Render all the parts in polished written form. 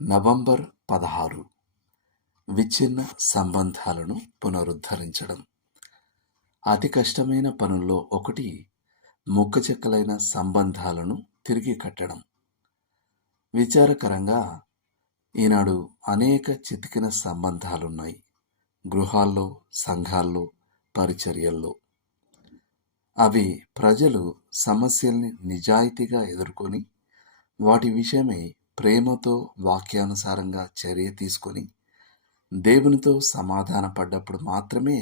November 16 విచ్ఛిన్న సంబంధాలను పునరుద్ధరించడం. అతి కష్టమైన పనుల్లో ఒకటి ముక్కచెక్కలైన సంబంధాలను తిరిగి కట్టడం. విచారకరంగా ఈనాడు అనేక చితికిన సంబంధాలున్నాయి. గృహాల్లో, సంఘాల్లో, పరిచర్యల్లో. అవి ప్రజలు సమస్యల్ని నిజాయితీగా ఎదుర్కొని వాటి విషయమై ప్రేమతో వాక్యానుసారంగా చర్య తీసుకొని దేవునితో సమాధాన పడ్డప్పుడు మాత్రమే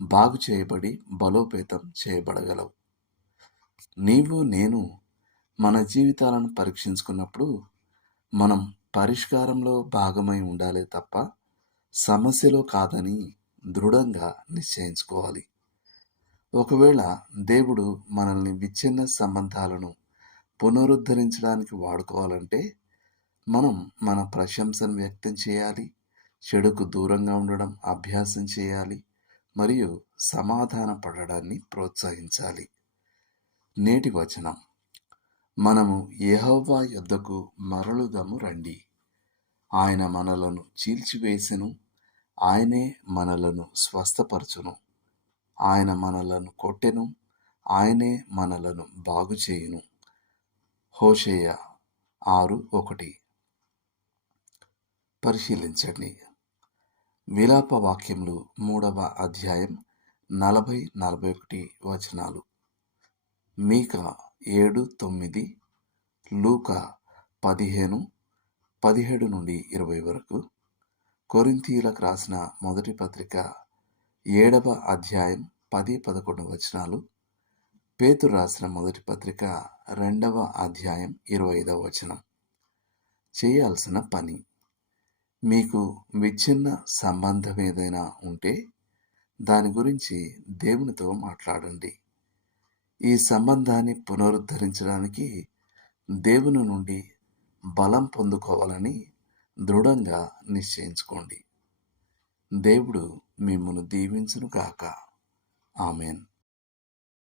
బాగు చేయబడి బలోపేతం చేయబడగలవు. నీవు నేను మన జీవితాలను పరీక్షించుకున్నప్పుడు మనం పరిష్కారంలో భాగమై ఉండాలి తప్ప సమస్యలో కాదని దృఢంగా నిశ్చయించుకోవాలి. ఒకవేళ దేవుడు మనల్ని విచ్ఛిన్న సంబంధాలను పునరుద్ధరించడానికి వాడుకోవాలంటే మనం మన ప్రశంసను వ్యక్తం చేయాలి, చెడుకు దూరంగా ఉండడం అభ్యాసం చేయాలి మరియు సమాధాన పడడాన్ని ప్రోత్సహించాలి. నేటి వచనం: మనము యెహోవా యొద్దకు మరలుదము రండి. ఆయన మనలను చీల్చివేసెను, ఆయనే మనలను స్వస్థపరచును. ఆయన మనలను కొట్టెను, ఆయనే మనలను బాగు చేయును. హోషేయ 6:1. పరిశీలించండి. విలాప వాక్యములు 3వ అధ్యాయం 40-41 వచనాలు, మీకా 7:9, లూకా 15:17-20 వరకు, కొరింథీయులకు రాసిన మొదటి పత్రిక 7వ అధ్యాయం 10-11 వచనాలు, పేతురు రాసిన మొదటి పత్రిక 2వ అధ్యాయం 25వ వచనం. చేయాల్సిన పని: మీకు విచ్ఛిన్న సంబంధం ఏదైనా ఉంటే దాని గురించి దేవునితో మాట్లాడండి. ఈ సంబంధాన్ని పునరుద్ధరించడానికి దేవుని నుండి బలం పొందుకోవాలని దృఢంగా నిశ్చయించుకోండి. దేవుడు మిమ్మును దీవించును గాక. ఆమేన్.